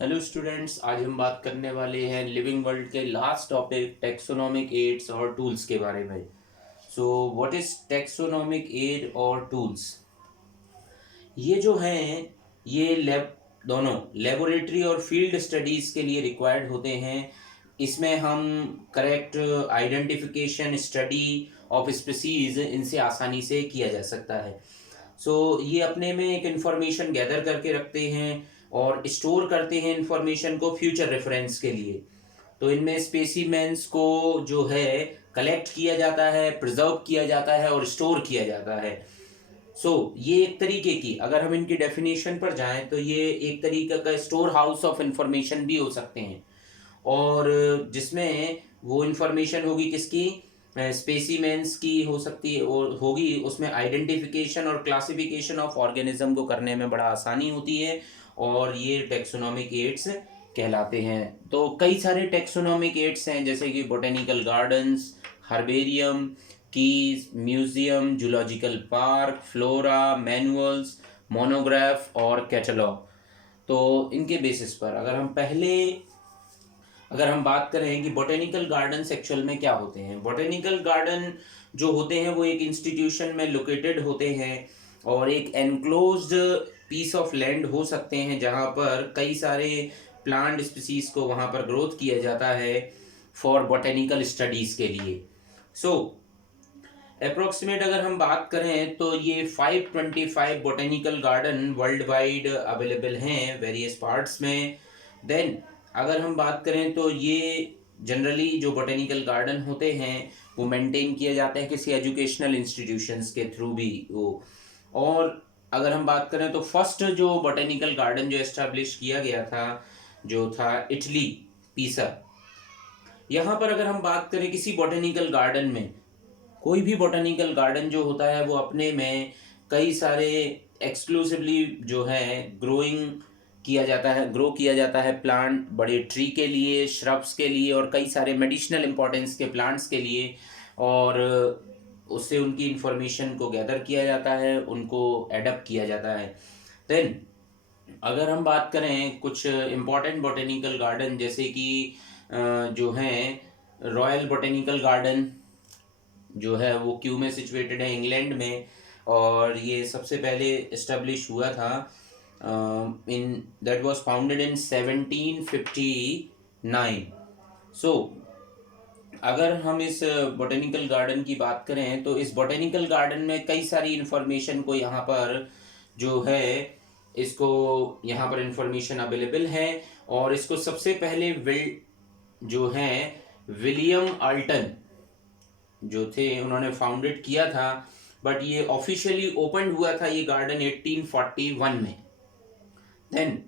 Hello students, आज हम बात करने वाले हैं लिविंग वर्ल्ड के लास्ट टॉपिक टेक्सोनोमिक एड्स और टूल्स के बारे में। So what is taxonomic aid और टूल्स? ये जो हैं ये लैब दोनों लेबोरेटरी और फील्ड स्टडीज़ के लिए रिक्वायर्ड होते हैं। इसमें हम correct identification study of species इनसे आसानी से किया जा सकता है। ये अपने में एक इंफॉर्मेशन गैदर करके रखते हैं और स्टोर करते हैं इंफॉर्मेशन को फ्यूचर रेफरेंस के लिए। तो इनमें स्पेसिमेंस को जो है कलेक्ट किया जाता है, प्रिजर्व किया जाता है और स्टोर किया जाता है। ये एक तरीके की, अगर हम इनकी डेफिनेशन पर जाएं तो ये एक तरीके का स्टोर हाउस ऑफ इंफॉर्मेशन भी हो सकते हैं। और जिसमें वो इंफॉर्मेशन होगी किसकी, स्पेसिमेंस की हो सकती है और होगी, उसमें आइडेंटिफिकेशन और क्लासिफिकेशन ऑफ ऑर्गेनिज्म को करने में बड़ा आसानी होती है और ये टेक्सोनोमिक एड्स कहलाते हैं। तो कई सारे टेक्सोनोमिक एड्स हैं जैसे कि botanical gardens, herbarium, keys, museum, zoological park, flora, manuals, monograph और कैटलॉग। तो इनके बेसिस पर अगर हम बात करें कि बोटेनिकल गार्डन एक्चुअल में क्या होते हैं। बोटेनिकल गार्डन जो होते हैं वो एक इंस्टीट्यूशन में लोकेटेड होते हैं और एक एनक्लोज्ड पीस ऑफ लैंड हो सकते हैं जहाँ पर कई सारे प्लांट स्पीसीज को वहाँ पर ग्रोथ किया जाता है फॉर बोटेनिकल स्टडीज़ के लिए। सो अप्रोक्सीमेट अगर हम बात करें तो ये 525 botanical garden world wide available हैं वेरियस पार्ट्स में। देन अगर हम बात करें तो ये जनरली जो बोटेनिकल गार्डन होते हैं वो मेंटेन किए जाते हैं किसी एजुकेशनल इंस्टीट्यूशंस के थ्रू भी वो। और अगर हम बात करें तो फर्स्ट जो बोटेनिकल गार्डन जो एस्टेब्लिश किया गया था जो था इटली, पीसा। यहाँ पर अगर हम बात करें किसी बोटेनिकल गार्डन में, कोई भी बोटेनिकल गार्डन जो होता है वो अपने में कई सारे एक्सक्लूसिवली जो है ग्रो किया जाता है प्लांट, बड़े ट्री के लिए, श्रब्स के लिए और कई सारे मेडिसिनल इंपॉर्टेंस के प्लांट्स के लिए। और उससे उनकी इंफॉर्मेशन को गैदर किया जाता है, उनको एडप्ट किया जाता है। देन अगर हम बात करें कुछ इम्पोर्टेंट बोटेनिकल गार्डन जैसे कि जो हैं रॉयल बोटेनिकल गार्डन जो है वो क्यू में सिचुएटेड है, इंग्लैंड में। और ये सबसे पहले इस्टेब्लिश हुआ था in that was founded in 1759। सो अगर हम इस बोटेनिकल गार्डन की बात करें तो इस बोटेनिकल गार्डन में कई सारी इंफॉर्मेशन को यहाँ पर जो है इसको यहाँ पर इंफॉर्मेशन अवेलेबल है। और इसको सबसे पहले जो है विलियम आल्टन जो थे उन्होंने फाउंडेड किया था, बट ये ऑफिशियली ओपन हुआ था ये गार्डन 1841 में। देन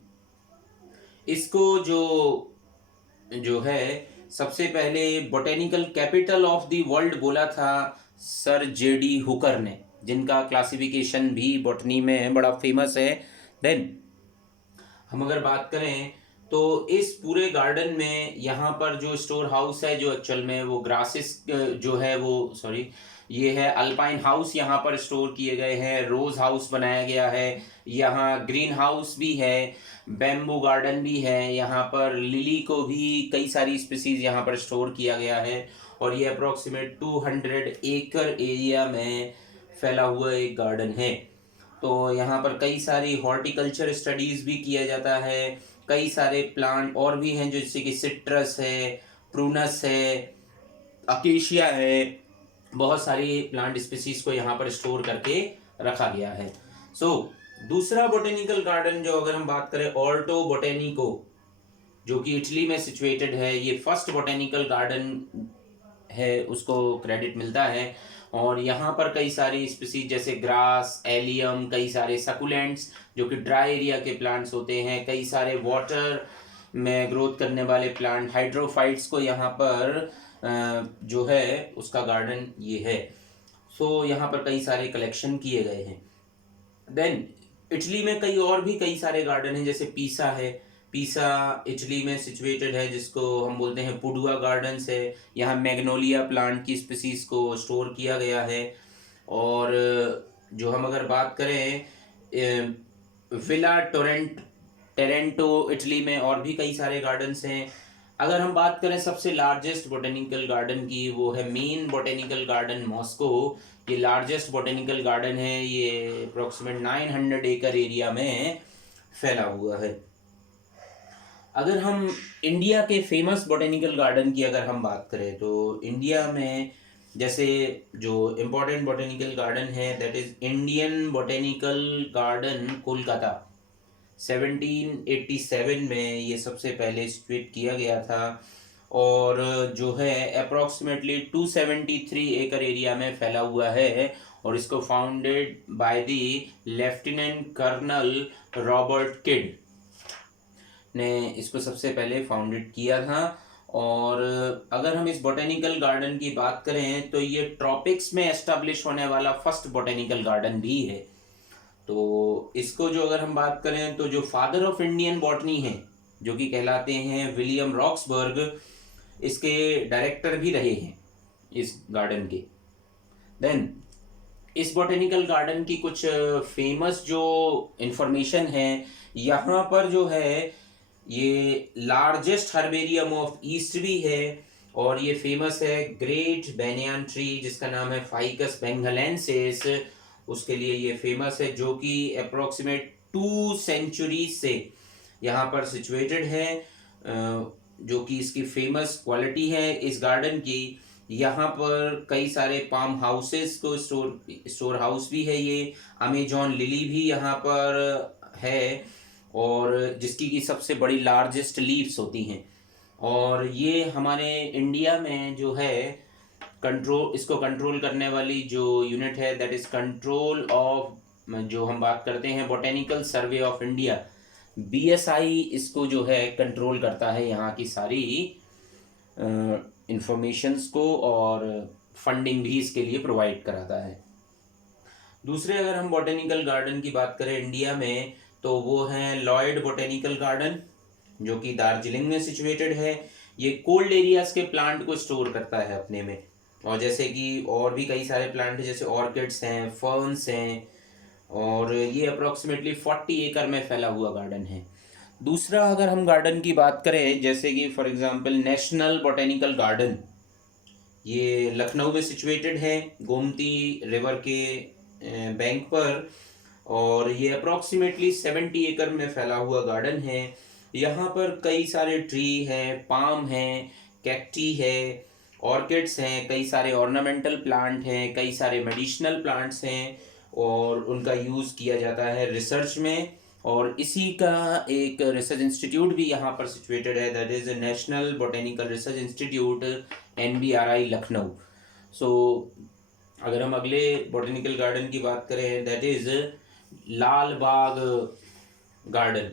इसको जो जो है सबसे पहले botanical capital of the world बोला था सर जेडी हुकर ने, जिनका क्लासिफिकेशन भी बॉटनी में बड़ा फेमस है। देन हम अगर बात करें तो इस पूरे गार्डन में यहाँ पर जो स्टोर हाउस है जो एक्चुअल में वो ग्रासेस जो है वो सॉरी ये है अल्पाइन हाउस, यहाँ पर स्टोर किए गए हैं। रोज हाउस बनाया गया है, यहाँ ग्रीन हाउस भी है, बैम्बू गार्डन भी है, यहाँ पर लिली को भी कई सारी स्पीसीज यहाँ पर स्टोर किया गया है। और ये अप्रोक्सीमेट 200 एकड़ एरिया में फैला हुआ एक गार्डन है। तो यहाँ पर कई सारी हॉर्टिकल्चर स्टडीज़ भी किया जाता है। कई सारे प्लांट और भी हैं जैसे कि सिट्रस है, प्रूनस है, अकेशिया है, बहुत सारी प्लांट स्पीसीज को यहाँ पर स्टोर करके रखा गया है। दूसरा बोटेनिकल गार्डन जो अगर हम बात करें ऑर्टो बोटेनिको जो कि इटली में सिचुएटेड है, ये फर्स्ट बोटेनिकल गार्डन है उसको क्रेडिट मिलता है। और यहाँ पर कई सारी स्पीसीज जैसे ग्रास, एलियम, कई सारे सकुलेंट्स जो कि ड्राई एरिया के प्लांट्स होते हैं, कई सारे वाटर में ग्रोथ करने वाले प्लांट, हाइड्रोफाइट्स को यहाँ पर जो है उसका गार्डन ये है। यहाँ पर कई सारे कलेक्शन किए गए हैं। देन इटली में कई सारे गार्डन हैं जैसे पीसा है, पीसा इटली में सिचुएटेड है जिसको हम बोलते हैं पुडुआ गार्डन्स है। यहाँ मैग्नोलिया प्लांट की स्पीसीज को स्टोर किया गया है। और जो हम अगर बात करें विला टोरेंट टेरेंटो इटली में और भी कई सारे गार्डन्स हैं। अगर हम बात करें सबसे लार्जेस्ट बोटेनिकल गार्डन की, वो है मेन बोटेनिकल गार्डन मॉस्को। ये लार्जेस्ट बोटेनिकल गार्डन है, ये अप्रोक्सीमेट 900 एकड़ एरिया में फैला हुआ है। अगर हम इंडिया के फेमस बोटेनिकल गार्डन की अगर हम बात करें तो इंडिया में जैसे जो इम्पोर्टेंट बोटेनिकल गार्डन है that is Indian botanical garden Kolkata. 1787 में ये सबसे पहले स्ट्रेट किया गया था और जो है अप्रोक्सीमेटली 273 एकड़ एरिया में फैला हुआ है और इसको founded by the lieutenant colonel Robert Kyd ने इसको सबसे पहले फाउंडेड किया था। और अगर हम इस बोटेनिकल गार्डन की बात करें तो ये ट्रॉपिक्स में एस्टेब्लिश होने वाला फर्स्ट बोटेनिकल गार्डन भी है। तो इसको जो अगर हम बात करें तो जो फादर ऑफ इंडियन बॉटनी है जो कि कहलाते हैं विलियम रॉक्सबर्ग, इसके डायरेक्टर भी रहे हैं इस गार्डन के। देन इस बोटेनिकल गार्डन की कुछ फेमस जो इंफॉर्मेशन है, यहाँ पर जो है ये लार्जेस्ट हर्बेरियम ऑफ ईस्ट भी है और ये फेमस है ग्रेट बैनियन ट्री जिसका नाम है फाइकस बेंगलेंसिस, उसके लिए ये फेमस है, जो कि अप्रोक्सीमेट 2 सेंचुरी से यहाँ पर सिचुएटेड है। जो कि इसकी फेमस क्वालिटी है इस गार्डन की, यहाँ पर कई सारे पाम हाउसेस को स्टोर हाउस भी है, ये अमेजॉन लिली भी यहाँ पर है और जिसकी की सबसे बड़ी लार्जेस्ट लीव्स होती हैं। और ये हमारे इंडिया में जो है इसको कंट्रोल करने वाली जो यूनिट है दैट इज कंट्रोल ऑफ, जो हम बात करते हैं botanical survey of India, BSI इसको जो है कंट्रोल करता है यहाँ की सारी इंफॉर्मेशंस को और फंडिंग भी इसके लिए प्रोवाइड कराता है। दूसरे अगर हम बोटेनिकल गार्डन की बात करें इंडिया में तो वो है लॉयड बोटेनिकल गार्डन जो कि दार्जिलिंग में सिचुएटेड है। ये कोल्ड एरियाज के प्लांट को स्टोर करता है अपने में, और जैसे कि और भी कई सारे प्लांट हैं जैसे ऑर्किड्स हैं, फर्न्स हैं, और ये अप्रोक्सीमेटली 40 एकड़ में फैला हुआ गार्डन है। दूसरा अगर हम गार्डन की बात करें जैसे कि for example national botanical garden, ये लखनऊ में सिचुएटेड है गोमती रिवर के बैंक पर, और ये अप्रोक्सीमेटली 70 एकड़ में फैला हुआ गार्डन है। यहाँ पर कई सारे ट्री हैं, पाम हैं, कैक्टी है, ऑर्किड्स हैं, कई सारे ऑर्नामेंटल प्लांट हैं, कई सारे मेडिसिनल प्लांट्स हैं और उनका यूज़ किया जाता है रिसर्च में। और इसी का एक रिसर्च इंस्टीट्यूट भी यहाँ पर सिचुएटेड है that is national botanical research institute NBRI Lucknow. So अगर हम अगले बोटेनिकल गार्डन की बात करें that is Lal Bagh garden.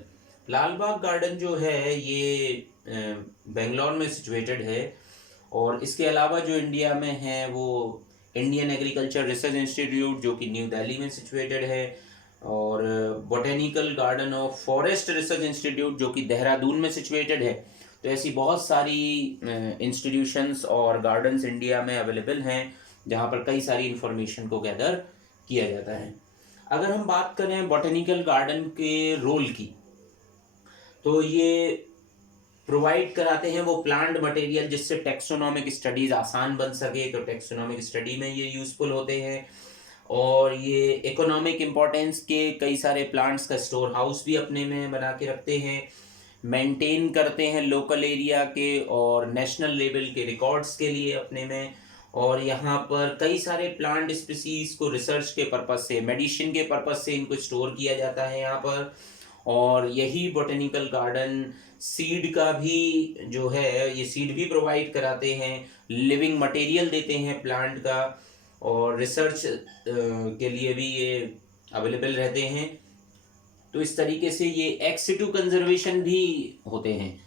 Lal Bagh garden जो है ये बेंगलोर में सिचुएटेड है और इसके अलावा जो इंडिया में है वो इंडियन एग्रीकल्चर रिसर्च इंस्टीट्यूट जो कि न्यू दिल्ली में सिचुएटेड है, और botanical garden of forest research institute जो कि देहरादून में सिचुएटेड है। तो ऐसी बहुत सारी इंस्टीट्यूशंस और गार्डन्स इंडिया में अवेलेबल हैं जहाँ पर कई सारी इंफॉर्मेशन को गैदर किया जाता है। अगर हम बात करें बोटेनिकल गार्डन के रोल की तो ये प्रोवाइड कराते हैं वो प्लांट मटेरियल जिससे टेक्सोनॉमिक स्टडीज आसान बन सके, तो टेक्सोनॉमिक स्टडी में ये यूज़फुल होते हैं। और ये इकोनॉमिक इम्पोर्टेंस के कई सारे प्लांट्स का स्टोर हाउस भी अपने में बना के रखते हैं, मेंटेन करते हैं लोकल एरिया के और नेशनल लेवल के रिकॉर्ड्स के लिए अपने में। और यहाँ पर कई सारे प्लांट स्पीसीज को रिसर्च के पर्पस से, मेडिसिन के पर्पस से इनको स्टोर किया जाता है यहाँ पर। और यही बोटेनिकल गार्डन सीड का भी जो है ये सीड भी प्रोवाइड कराते हैं, लिविंग मटेरियल देते हैं प्लांट का, और रिसर्च के लिए भी ये अवेलेबल रहते हैं। तो इस तरीके से ये एक्स सिटू कंजर्वेशन भी होते हैं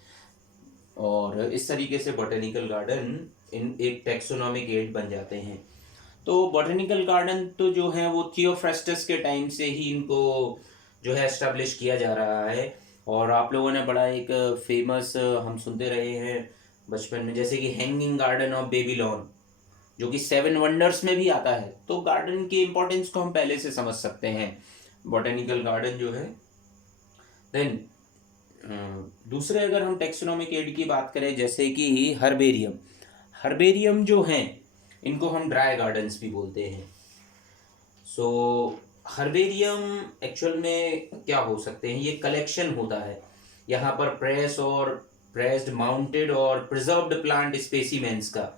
और इस तरीके से बोटेनिकल गार्डन इन एक टैक्सोनॉमिक एड बन जाते हैं। तो बोटेनिकल गार्डन तो जो है वो थियोफ्रास्टस के टाइम से ही इनको जो है एस्टेब्लिश किया जा रहा है। और आप लोगों ने बड़ा एक फेमस हम सुनते रहे हैं बचपन में जैसे कि हैंगिंग गार्डन ऑफ बेबीलोन जो कि 7 वंडर्स में भी आता है। तो गार्डन की इम्पोर्टेंस को हम पहले से समझ सकते हैं बोटेनिकल गार्डन जो है। देन दूसरे अगर हम टेक्सोनोमिक एड की बात करें, जैसे कि हर्बेरियम, हर्बेरियम जो हैं इनको हम ड्राई गार्डन्स भी बोलते हैं। सो हर्बेरियम एक्चुअल में क्या हो सकते हैं, ये कलेक्शन होता है यहाँ पर प्रेस्ड माउंटेड और प्रिजर्व्ड प्लांट स्पेसिमेंस का,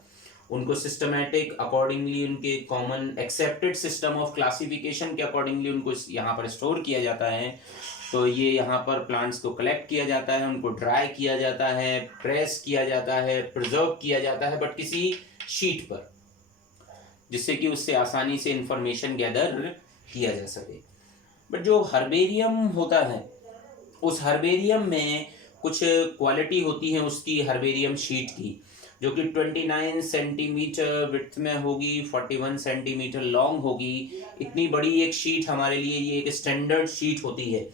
उनको सिस्टमेटिक अकॉर्डिंगली उनके common accepted system of classification के अकॉर्डिंगली उनको यहाँ पर स्टोर किया जाता है। तो ये यहाँ पर प्लांट्स को कलेक्ट किया जाता है, उनको ड्राई किया जाता है, प्रेस किया जाता है, प्रिजर्व किया जाता है, बट किसी शीट पर, जिससे कि उससे आसानी से इंफॉर्मेशन गैदर किया जा सके। बट जो हर्बेरियम होता है, उस हर्बेरियम में कुछ क्वालिटी होती है उसकी हर्बेरियम शीट की, जो कि 29 सेंटीमीटर विड्थ में होगी, 41 सेंटीमीटर लॉन्ग होगी। इतनी बड़ी एक शीट हमारे लिए ये एक स्टैंडर्ड शीट होती है।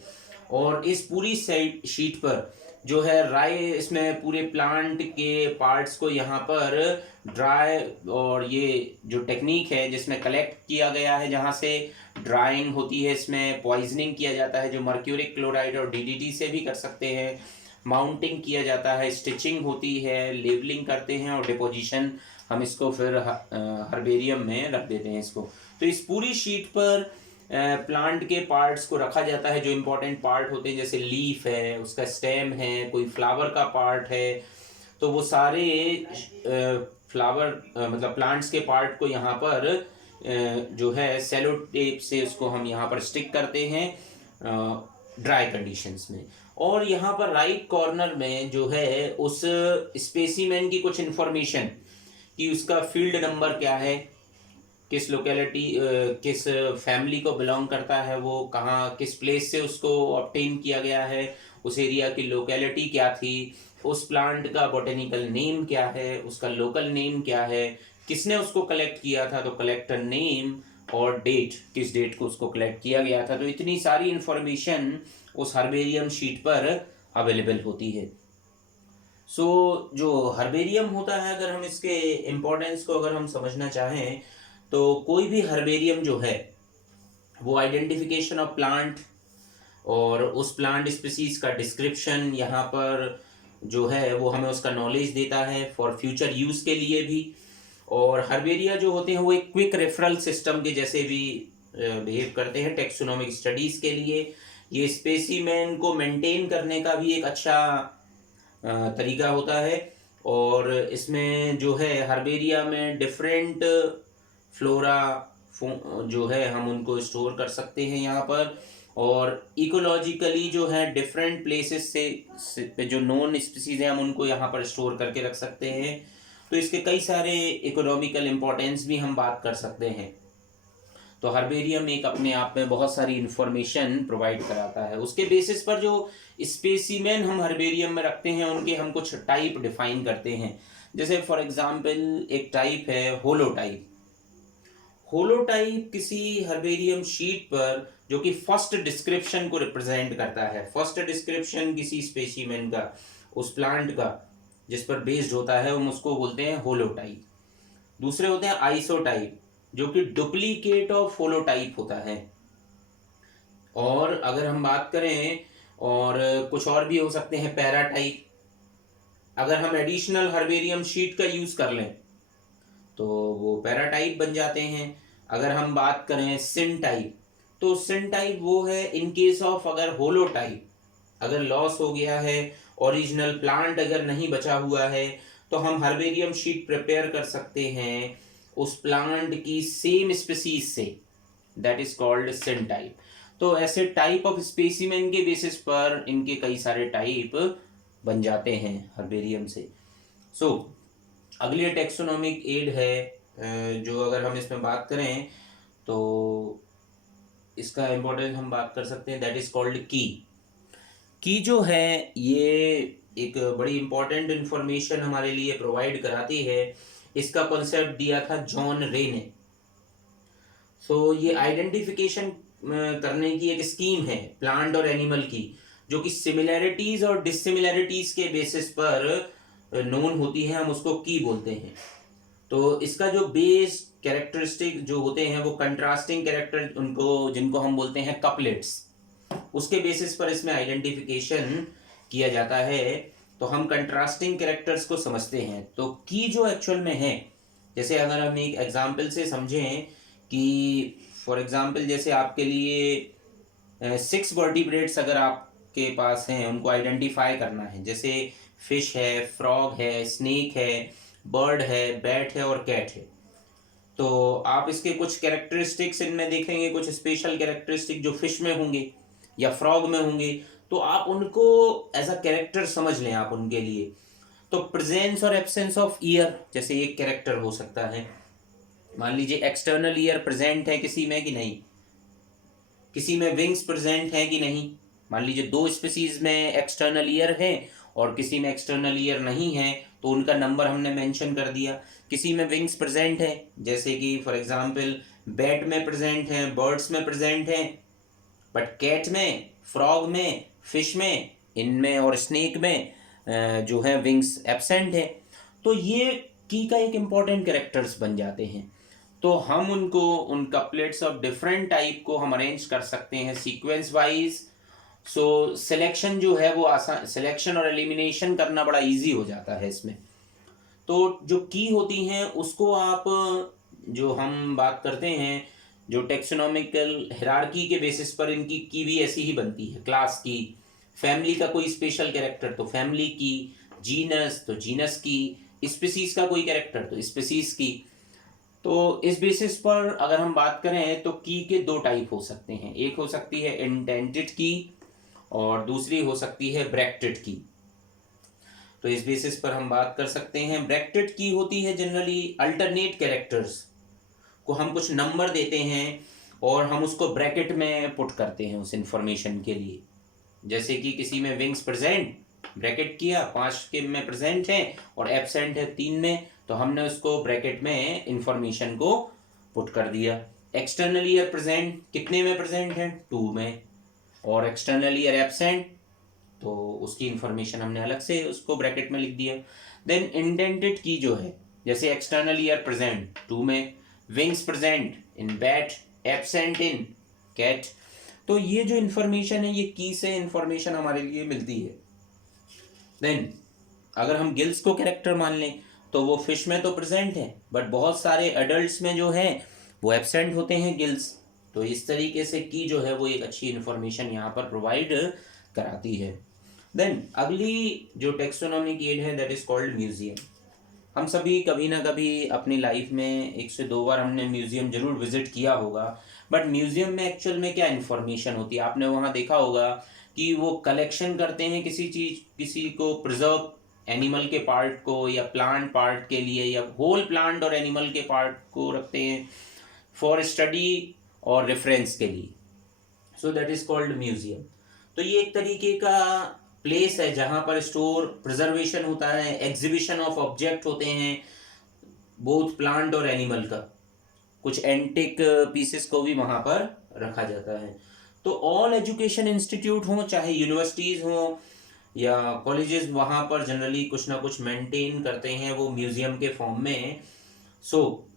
और इस पूरी शीट पर जो है राय, इसमें पूरे प्लांट के पार्ट्स को यहाँ पर ड्राई, और ये जो टेक्निक है जिसमें कलेक्ट किया गया है, जहाँ से ड्राइंग होती है, इसमें पॉइजनिंग किया जाता है जो मर्क्यूरिक क्लोराइड और डीडीटी से भी कर सकते हैं, माउंटिंग किया जाता है, स्टिचिंग होती है, लेबलिंग करते हैं और डिपोजिशन हम इसको फिर हर्बेरियम में रख देते हैं इसको। तो इस पूरी शीट पर प्लांट के पार्ट्स को रखा जाता है, जो इम्पोर्टेंट पार्ट होते हैं, जैसे लीफ है, उसका स्टेम है, कोई फ्लावर का पार्ट है, तो वो सारे फ्लावर मतलब प्लांट्स के पार्ट को यहाँ पर जो है सेलो टेप से उसको हम यहाँ पर स्टिक करते हैं ड्राई कंडीशंस में। और यहाँ पर राइट कॉर्नर में जो है उस स्पेसिमेन की कुछ इन्फॉर्मेशन, कि उसका फील्ड नंबर क्या है, किस लोकेलिटी किस फैमिली को बिलोंग करता है, वो कहाँ किस प्लेस से उसको ऑब्टेन किया गया है, उस एरिया की लोकेलिटी क्या थी, उस प्लांट का बॉटेनिकल नेम क्या है, उसका लोकल नेम क्या है, किसने उसको कलेक्ट किया था, तो कलेक्टर नेम और डेट, किस डेट को उसको कलेक्ट किया गया था। तो इतनी सारी इन्फॉर्मेशन उस हर्बेरियम शीट पर अवेलेबल होती है। सो जो हर्बेरियम होता है, अगर हम इसके इम्पोर्टेंस को अगर हम समझना चाहें, तो कोई भी हर्बेरियम जो है वो आइडेंटिफिकेशन ऑफ प्लांट और उस प्लांट स्पीसीज का डिस्क्रिप्शन यहाँ पर जो है वो हमें उसका नॉलेज देता है फॉर फ्यूचर यूज़ के लिए भी। और हर्बेरिया जो होते हैं वो एक क्विक रेफरल सिस्टम के जैसे भी बिहेव करते हैं टेक्सोनोमिक स्टडीज़ के लिए। ये स्पेसिमेन को मेंटेन करने का भी एक अच्छा तरीका होता है। और इसमें जो है हर्बेरिया में डिफरेंट फ्लोरा जो है हम उनको स्टोर कर सकते हैं यहाँ पर, और इकोलॉजिकली जो है डिफरेंट प्लेसेस से जो नॉन स्पीसीज हैं हम उनको यहाँ पर स्टोर करके रख सकते हैं। तो इसके कई सारे इकोनॉमिकल इम्पोर्टेंस भी हम बात कर सकते हैं। तो हर्बेरियम एक अपने आप में बहुत सारी इन्फॉर्मेशन प्रोवाइड कराता है। उसके बेसिस पर जो स्पेसिमेन हम हर्बेरियम में रखते हैं उनके हम कुछ टाइप डिफाइन करते हैं। जैसे फॉर एग्जांपल एक टाइप है होलोटाइप। होलोटाइप किसी हर्बेरियम शीट पर जो कि फर्स्ट डिस्क्रिप्शन को रिप्रेजेंट करता है, फर्स्ट डिस्क्रिप्शन किसी स्पेसिमेन का, उस प्लांट का जिस पर बेस्ड होता है, हम उसको बोलते हैं होलोटाइप। दूसरे होते हैं आइसोटाइप, जो कि डुप्लीकेट ऑफ होलोटाइप होता है। और अगर हम बात करें, और कुछ और भी हो सकते हैं, पैराटाइप। अगर हम एडिशनल हर्बेरियम शीट का यूज़ कर लें तो वो पैराटाइप बन जाते हैं। अगर हम बात करें सिनटाइप, तो सिनटाइप वो है इन केस ऑफ अगर होलोटाइप अगर लॉस हो गया है, ओरिजिनल प्लांट अगर नहीं बचा हुआ है, तो हम हर्बेरियम शीट प्रिपेयर कर सकते हैं उस प्लांट की सेम स्पीसीज से, दैट इज कॉल्ड सिनटाइप। तो ऐसे टाइप ऑफ स्पेसिमेन के बेसिस पर इनके कई सारे टाइप बन जाते हैं हर्बेरियम से। सो अगली टेक्सोनोमिक एड है जो अगर हम इसमें बात करें तो इसका इम्पोर्टेंस हम बात कर सकते हैं, दैट इज कॉल्ड की जो है ये एक बड़ी इंपॉर्टेंट इंफॉर्मेशन हमारे लिए प्रोवाइड कराती है। इसका कॉन्सेप्ट दिया था जॉन रे ने। सो ये आइडेंटिफिकेशन करने की एक स्कीम है प्लांट और एनिमल की, जो कि सिमिलैरिटीज और डिससिमिलैरिटीज के बेसिस पर नोन होती है, हम उसको की बोलते हैं। तो इसका जो बेस कैरेक्टरिस्टिक जो होते हैं वो कंट्रास्टिंग कैरेक्टर, उनको जिनको हम बोलते हैं कपलेट्स, उसके बेसिस पर इसमें आइडेंटिफिकेशन किया जाता है तो हम कंट्रास्टिंग कैरेक्टर्स को समझते हैं। तो की जो एक्चुअल में है, जैसे अगर हम एक एग्जांपल से समझें कि फॉर एग्जांपल जैसे आपके लिए 6 वर्टिब्रेट्स अगर आपके पास हैं, उनको आइडेंटिफाई करना है, जैसे फिश है, फ्रॉग है, स्नेक है, बर्ड है, बैट है और कैट है। तो आप इसके कुछ कैरेक्टरिस्टिक्स इनमें देखेंगे, कुछ स्पेशल कैरेक्टरिस्टिक जो फिश में होंगे या फ्रॉग में होंगे, तो आप उनको एज अ कैरेक्टर समझ लें आप उनके लिए। तो प्रेजेंस और एब्सेंस ऑफ ईयर जैसे एक कैरेक्टर हो सकता है। मान लीजिए एक्सटर्नल ईयर प्रेजेंट है किसी में कि नहीं, किसी में विंग्स प्रेजेंट है कि नहीं। मान लीजिए दो स्पीसीज में एक्सटर्नल ईयर है और किसी में एक्सटर्नल ईयर नहीं है, तो उनका नंबर हमने मेंशन कर दिया। किसी में विंग्स प्रेजेंट है, जैसे कि फॉर एग्जांपल बैट में प्रेजेंट है, बर्ड्स में प्रेजेंट है, बट कैट में, फ्रॉग में, फिश में, इनमें और स्नेक में जो है विंग्स एब्सेंट है। तो ये की का एक इम्पॉर्टेंट कैरेक्टर्स बन जाते हैं। तो हम उनको उन कपलेट्स ऑफ डिफरेंट टाइप को हम अरेंज कर सकते हैं सीक्वेंस वाइज। सो सिलेक्शन जो है वो आसान, सिलेक्शन और एलिमिनेशन करना बड़ा इजी हो जाता है इसमें। तो जो की होती हैं उसको आप, जो हम बात करते हैं जो टेक्सोनॉमिकल हिरार्की के बेसिस पर इनकी की भी ऐसी ही बनती है। क्लास की, फैमिली का कोई स्पेशल कैरेक्टर तो फैमिली की, जीनस तो जीनस की, स्पीसीज का कोई कैरेक्टर तो स्पीसीज की। तो इस बेसिस पर अगर हम बात करें तो की के दो टाइप हो सकते हैं, एक हो सकती है इंडेंटेड की और दूसरी हो सकती है ब्रैकेटेड की। तो इस बेसिस पर हम बात कर सकते हैं। ब्रैकेटेड की होती है जनरली अल्टरनेट कैरेक्टर्स को हम कुछ नंबर देते हैं और हम उसको ब्रैकेट में पुट करते हैं उस इंफॉर्मेशन के लिए। जैसे कि किसी में विंग्स प्रेजेंट, ब्रैकेट किया, 5 के में प्रेजेंट है और एब्सेंट है 3 में, तो हमने उसको ब्रैकेट में इंफॉर्मेशन को पुट कर दिया। एक्सटर्नल ईयर प्रेजेंट, कितने में प्रेजेंट है, 2 में, और एक्सटर्नल ईयर एब्सेंट, तो उसकी इंफॉर्मेशन हमने अलग से उसको ब्रैकेट में लिख दिया। देन इंडेंटेड की जो है, जैसे एक्सटर्नल ईयर प्रेजेंट 2 में, wings present in bat, absent in cat. तो ये जो इंफॉर्मेशन है ये की से इंफॉर्मेशन हमारे लिए मिलती है। देन अगर हम गिल्स को कैरेक्टर मान लें तो वो फिश में तो प्रेजेंट है, बट बहुत सारे एडल्ट्स में जो है वो एब्सेंट होते हैं गिल्स। तो इस तरीके से की जो है वो एक अच्छी इंफॉर्मेशन यहाँ पर प्रोवाइड कराती है। देन अगली जो टेक्सोनॉमिक एड है दैट इज कॉल्ड म्यूजियम। हम सभी कभी ना कभी अपनी लाइफ में 1 से 2 बार हमने म्यूजियम जरूर विजिट किया होगा। बट म्यूजियम में एक्चुअल में क्या इन्फॉर्मेशन होती है, आपने वहाँ देखा होगा कि वो कलेक्शन करते हैं किसी चीज, किसी को प्रिजर्व, एनिमल के पार्ट को या प्लांट पार्ट के लिए, या होल प्लांट और एनिमल के पार्ट को रखते हैं फॉर स्टडी और रेफरेंस के लिए। So that is called museum. तो ये एक तरीके का प्लेस है जहाँ पर स्टोर प्रिजर्वेशन होता है, एग्जीबिशन ऑफ ऑब्जेक्ट होते हैं, बोथ प्लांट और एनिमल का। कुछ एंटिक पीसेस को भी वहाँ पर रखा जाता है। तो ऑल एजुकेशन इंस्टीट्यूट हो, चाहे यूनिवर्सिटीज़ हो या कॉलेजेस, वहाँ पर जनरली कुछ ना कुछ मेंटेन करते हैं वो म्यूज़ियम के फॉर्म में। सो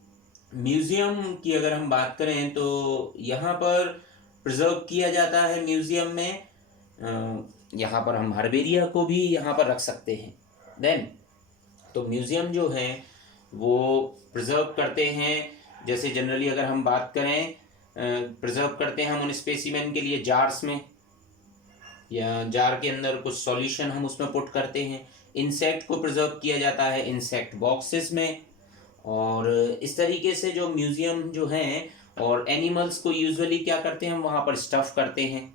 म्यूज़ियम की अगर हम बात करें तो यहाँ पर प्रिजर्व किया जाता है म्यूज़ियम में। यहाँ पर हम हर्बेरिया को भी यहाँ पर रख सकते हैं। देन तो म्यूज़ियम जो है वो प्रिजर्व करते हैं, जैसे जनरली अगर हम बात करें प्रिजर्व करते हैं हम उन स्पेसिमेन के लिए जार्स में, या जार के अंदर कुछ सॉल्यूशन हम उसमें पुट करते हैं। इंसेक्ट को प्रिजर्व किया जाता है इंसेक्ट बॉक्सेस में। और इस तरीके से जो म्यूज़ियम जो हैं, और एनिमल्स को यूजुअली क्या करते हैं हम वहाँ पर स्टफ़ करते हैं।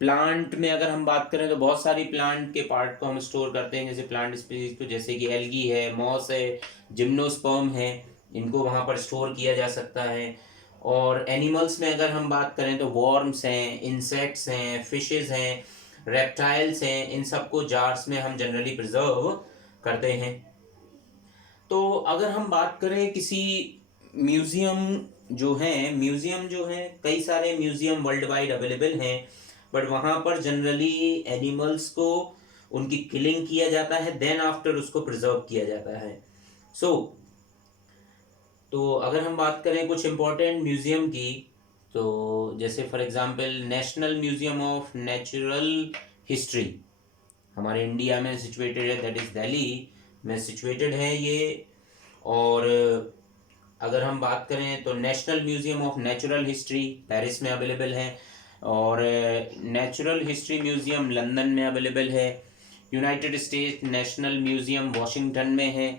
प्लांट में अगर हम बात करें तो बहुत सारी प्लांट के पार्ट को हम स्टोर करते हैं, जैसे प्लांट स्पीसीज को, जैसे कि एल्गी है, मॉस है, जिम्नोस्पर्म है, इनको वहाँ पर स्टोर किया जा सकता है। और एनिमल्स में अगर हम बात करें तो वॉर्म्स हैं, इंसेक्ट्स हैं, फिशेस हैं, रेप्टाइल्स हैं, इन सबको जार्स में हम जनरली प्रिजर्व करते हैं। तो अगर हम बात करें किसी म्यूज़ियम म्यूज़ियम जो है कई सारे म्यूज़ियम वर्ल्ड वाइड अवेलेबल हैं, बट वहाँ पर जनरली एनिमल्स को उनकी किलिंग किया जाता है, देन आफ्टर उसको प्रिजर्व किया जाता है। तो अगर हम बात करें कुछ इम्पोर्टेंट म्यूज़ियम की, तो जैसे for example national museum of natural history, हमारे इंडिया में सिचुएटेड है, दैट इज़ दिल्ली में सिचुएटेड है ये। और अगर हम बात करें तो national museum of natural history Paris में अवेलेबल है, और नेचुरल हिस्ट्री म्यूज़ियम लंदन में अवेलेबल है। United states national museum Washington में है।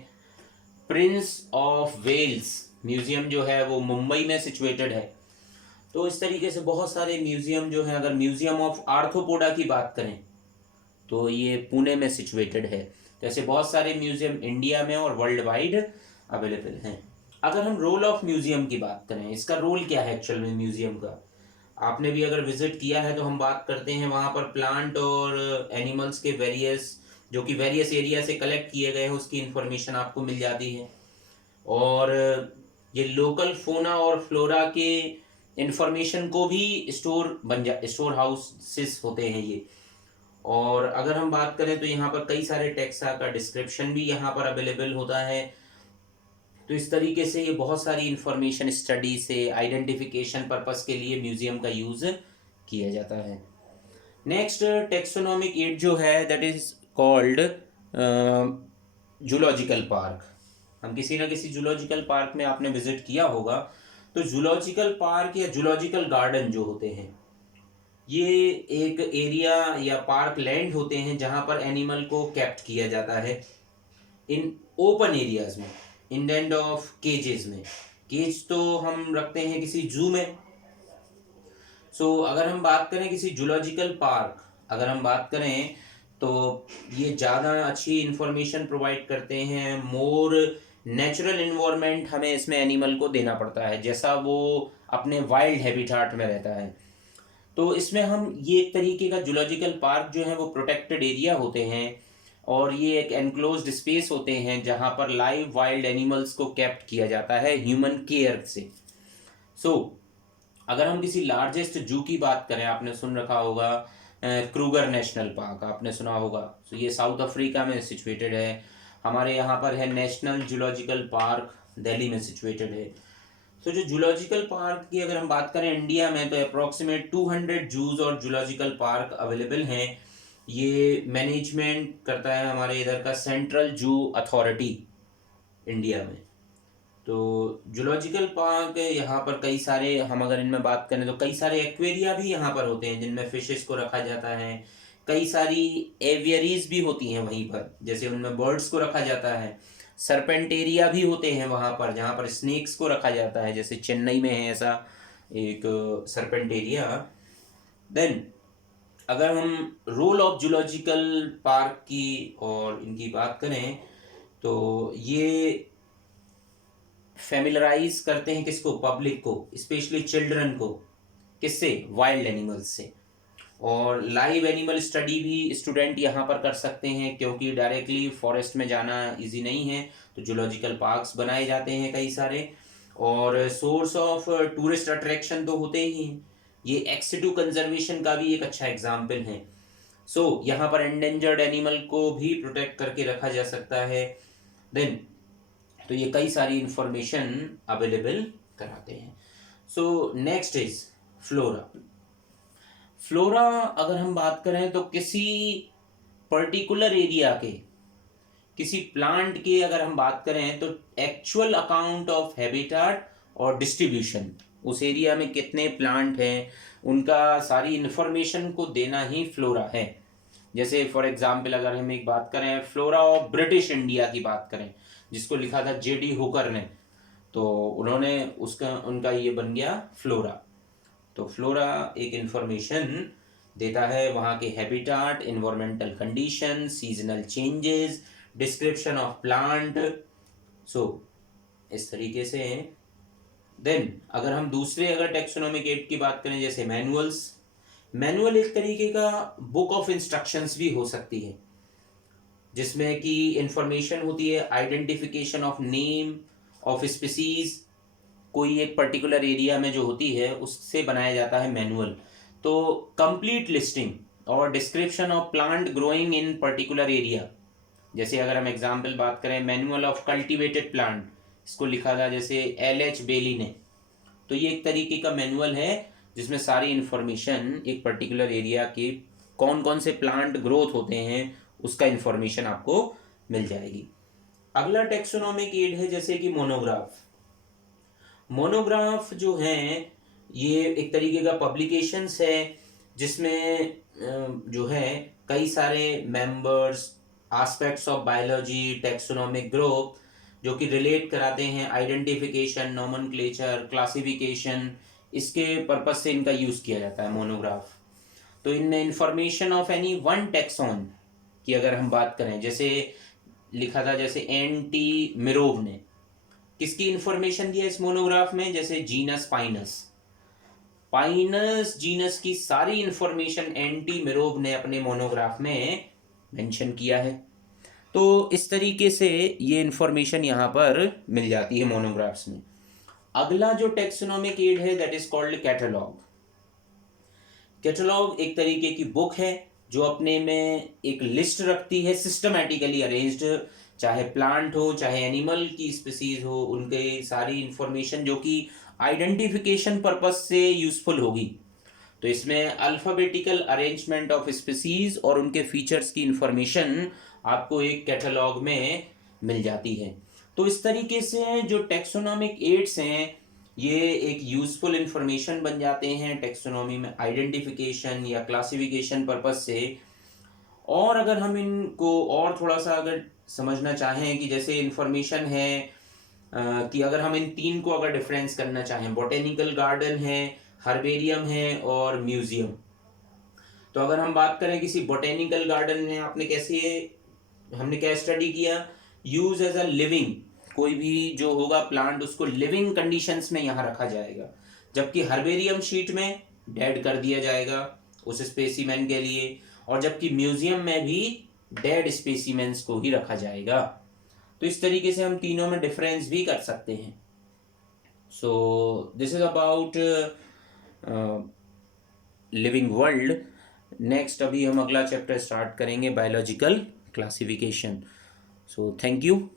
प्रिंस ऑफ वेल्स म्यूज़ियम जो है वो मुंबई में सिचुएटेड है। तो इस तरीके से बहुत सारे म्यूज़ियम जो हैं, अगर म्यूज़ियम ऑफ आर्थ्रोपोडा की बात करें तो ये पुणे में सिचुएटेड है। तो ऐसे बहुत सारे म्यूज़ियम इंडिया में और वर्ल्ड वाइड अवेलेबल हैं। अगर हम रोल ऑफ म्यूज़ियम की बात करें, इसका रोल क्या है एक्चुअल में म्यूज़ियम का, आपने भी अगर विजिट किया है तो हम बात करते हैं वहाँ पर प्लांट और एनिमल्स के जो कि वेरियस एरिया से कलेक्ट किए गए हैं उसकी इंफॉर्मेशन आपको मिल जाती है। और ये लोकल फोना और फ्लोरा के इंफॉर्मेशन को भी स्टोर हाउसेस होते हैं ये। और अगर हम बात करें तो यहाँ पर कई सारे टेक्सा का डिस्क्रिप्शन भी यहाँ पर अवेलेबल होता है। तो इस तरीके से ये बहुत सारी इंफॉर्मेशन स्टडी से आइडेंटिफिकेशन पर्पस के लिए म्यूजियम का यूज़ किया जाता है। नेक्स्ट टेक्सोनोमिक एड जो है that is called zoological park. हम किसी ना किसी जूलॉजिकल पार्क में आपने विजिट किया होगा। तो जूलॉजिकल पार्क या जूलॉजिकल गार्डन जो होते हैं ये एक एरिया या पार्क लैंड होते हैं जहाँ पर एनिमल को कैप्ट किया जाता है इन ओपन एरियाज में, इंडेंट ऑफ केजेस में। केज तो हम रखते हैं किसी जू में। अगर हम बात करें किसी जूलॉजिकल पार्क, अगर हम बात करें तो ये ज़्यादा अच्छी इंफॉर्मेशन प्रोवाइड करते हैं, मोर नेचुरल इन्वायरमेंट हमें इसमें एनिमल को देना पड़ता है जैसा वो अपने वाइल्ड हैबिटाट में रहता है। तो इसमें हम ये एक तरीके का जूलॉजिकल पार्क जो है वो प्रोटेक्टेड एरिया होते हैं और ये एक एनक्लोज्ड स्पेस होते हैं जहाँ पर लाइव वाइल्ड एनिमल्स को कैप्ट किया जाता है ह्यूमन केयर से। अगर हम किसी लार्जेस्ट जू की बात करें, आपने सुन रखा होगा क्रूगर नेशनल पार्क, आपने सुना होगा। ये साउथ अफ्रीका में सिचुएटेड है। हमारे यहाँ पर है नेशनल जूलॉजिकल पार्क, दिल्ली में सिचुएटेड है। जो जूलॉजिकल पार्क की अगर हम बात करें इंडिया में तो अप्रॉक्सीमेट 200 जूज और जूलॉजिकल पार्क अवेलेबल हैं। ये मैनेजमेंट करता है हमारे इधर का सेंट्रल जू अथॉरिटी इंडिया में। तो जूलॉजिकल पार्क यहाँ पर कई सारे, हम अगर इनमें बात करें तो कई सारे एक्वेरिया भी यहाँ पर होते हैं जिनमें फिशेस को रखा जाता है। कई सारी एवियरीज भी होती हैं वहीं पर, जैसे उनमें बर्ड्स को रखा जाता है। सरपेंटेरिया भी होते हैं वहाँ पर जहाँ पर स्नेक्स को रखा जाता है, जैसे चेन्नई में है ऐसा एक सरपेंटेरिया। देन अगर हम रोल ऑफ जूलॉजिकल पार्क की और इनकी बात करें तो ये फेमिलराइज करते हैं किसको, पब्लिक को, स्पेशली चिल्ड्रन को, किससे, वाइल्ड एनिमल्स से। और लाइव एनिमल स्टडी भी स्टूडेंट यहाँ पर कर सकते हैं क्योंकि डायरेक्टली फॉरेस्ट में जाना इजी नहीं है। तो जूलॉजिकल पार्क्स बनाए जाते हैं कई सारे, और सोर्स ऑफ टूरिस्ट अट्रैक्शन तो होते ही हैं। ये एक्सिटू कंजर्वेशन का भी एक अच्छा एग्जाम्पल है। यहाँ पर एंडेंजर्ड एनिमल को भी प्रोटेक्ट करके रखा जा सकता है। देन तो ये कई सारी इंफॉर्मेशन अवेलेबल कराते हैं। Next is flora. फ्लोरा अगर हम बात करें तो किसी पर्टिकुलर एरिया के किसी प्लांट की अगर हम बात करें तो एक्चुअल अकाउंट ऑफ हैबिटाट और डिस्ट्रीब्यूशन, उस एरिया में कितने प्लांट हैं उनका सारी इन्फॉर्मेशन को देना ही फ्लोरा है। जैसे फॉर एग्जांपल अगर हम एक बात करें फ्लोरा ऑफ ब्रिटिश इंडिया की बात करें जिसको लिखा था जेडी हुकर ने, तो उन्होंने उनका ये बन गया फ्लोरा। तो फ्लोरा एक इंफॉर्मेशन देता है वहाँ के habitat, environmental condition, seasonal changes, description of plant. इस तरीके से। देन अगर हम दूसरे अगर टेक्सोनोमिक एड की बात करें जैसे मैनुअल एक तरीके का बुक ऑफ इंस्ट्रक्शंस भी हो सकती है जिसमें कि इंफॉर्मेशन होती है identification of name of species, कोई एक पर्टिकुलर एरिया में जो होती है उससे बनाया जाता है मैनुअल। तो कंप्लीट लिस्टिंग और description of plant growing in particular area, जैसे अगर हम एग्जांपल बात करें मैनुअल ऑफ कल्टीवेटेड प्लांट, इसको लिखा था जैसे LH बेली ने। तो ये एक तरीके का मैनुअल है जिसमें सारी इंफॉर्मेशन एक पर्टिकुलर एरिया के कौन कौन से प्लांट ग्रोथ होते हैं उसका इंफॉर्मेशन आपको मिल जाएगी। अगला टेक्सोनॉमिक एड है जैसे कि मोनोग्राफ। मोनोग्राफ जो हैं ये एक तरीके का पब्लिकेशंस है जिसमें जो है कई सारे members aspects of biology taxonomic group जो कि रिलेट कराते हैं आइडेंटिफिकेशन, नोमेनक्लेचर, क्लासिफिकेशन, इसके पर्पज से इनका यूज़ किया जाता है मोनोग्राफ। तो इनमें information of any one tax on की अगर हम बात करें, जैसे लिखा था जैसे एन.टी. मिरोव ने किसकी इंफॉर्मेशन दी है इस मोनोग्राफ में, जैसे जीनस पाइनस, पाइनस जीनस की सारी इंफॉर्मेशन एन.टी. मिरोव ने अपने मोनोग्राफ में मेंशन किया है। तो इस तरीके से ये इंफॉर्मेशन यहाँ पर मिल जाती है मोनोग्राफ्स में। अगला जो टेक्सोनॉमिक एड है that is called catalogue. Catalogue एक तरीके की बुक है जो अपने में एक लिस्ट रखती है सिस्टमैटिकली अरेंज्ड, चाहे प्लांट हो चाहे एनिमल की स्पीसीज हो, उनके सारी इंफॉर्मेशन जो कि आइडेंटिफिकेशन पर्पस से यूजफुल होगी। तो इसमें अल्फाबेटिकल अरेंजमेंट ऑफ स्पीसीज और उनके फीचर्स की इंफॉर्मेशन आपको एक कैटलॉग में मिल जाती है। तो इस तरीके से जो टेक्सोनॉमिक एड्स हैं ये एक यूजफुल इंफॉर्मेशन बन जाते हैं टेक्सोनॉमी में आइडेंटिफिकेशन या क्लासिफिकेशन पर्पस से। और अगर हम इनको और थोड़ा सा अगर समझना चाहें कि जैसे इंफॉर्मेशन है कि अगर हम इन तीन को अगर डिफरेंस करना चाहें, बोटेनिकल गार्डन है, हर्बेरियम है और म्यूजियम। तो अगर हम बात करें किसी बोटेनिकल गार्डन में हमने क्या स्टडी किया, यूज एज अ लिविंग, कोई भी जो होगा प्लांट उसको लिविंग कंडीशंस में यहाँ रखा जाएगा, जबकि हर्बेरियम शीट में डेड कर दिया जाएगा उस स्पेसिमेन के लिए, और जबकि म्यूजियम में भी डेड स्पेसिमेंस को ही रखा जाएगा। तो इस तरीके से हम तीनों में डिफरेंस भी कर सकते हैं। So this is about living world. Next अभी हम अगला चैप्टर स्टार्ट करेंगे biological classification. So thank you.